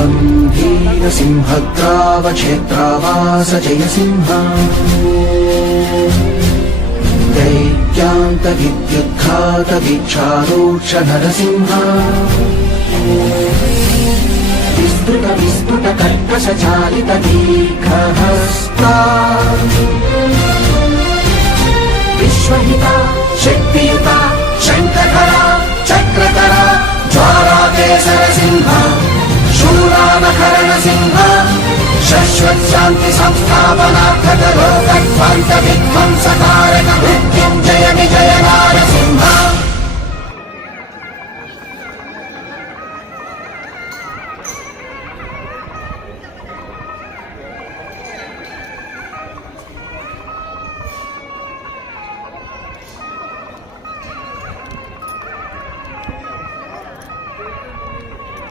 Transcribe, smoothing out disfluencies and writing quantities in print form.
द्वन्द्वीरसिंहग्रावक्षेत्रावास जय सिंह दैत्यान्तविद्युद्घात वीक्षारोक्ष नरसिंह विस्तृत विस्फुट कर्कश चालित दीर्घहस्ता विश्वहिता शक्तियुता शङ्खकरा चक्रकरा ज्वालाकेसर सिंह शूरानकरण सिंह शाश्वत शांति संस्थापनार्थक लोकध्वंस विध्वंसकारक मृत्युंजय विजय नारसिंह